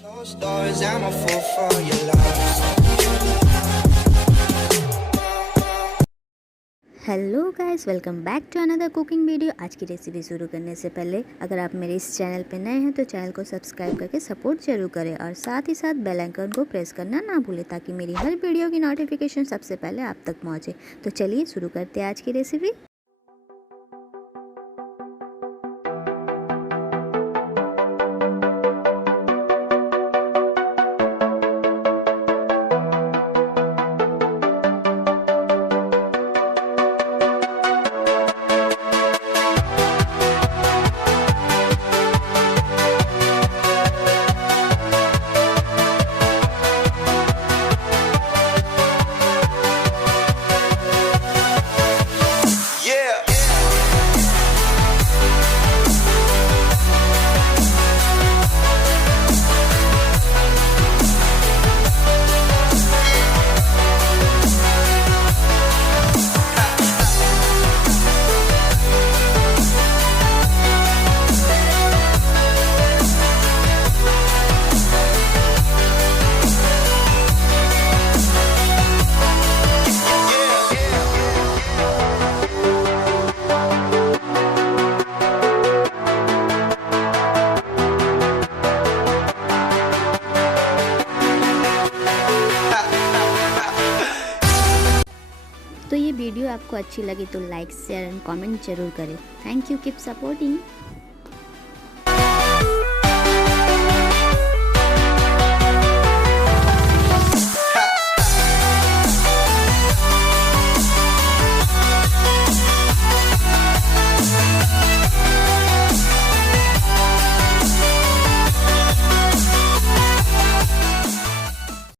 Closed doors, I'm a fool for your love. Hello guys, welcome back to another cooking video. आज की recipe शुरू करने से पहले अगर आप मेरे इस चैनल पे नए हैं तो चैनल को सब्सक्राइब करके सपोर्ट जरूर करें और साथ ही साथ बेल आइकन को प्रेस करना ना भूलें ताकि मेरी हर वीडियो की नोटिफिकेशन सबसे पहले आप तक पहुंचे। तो चलिए शुरू करते हैं आज की रेसिपी। तो ये वीडियो आपको अच्छी लगी तो लाइक शेयर एंड कमेंट जरूर करें। Thank you, keep supporting.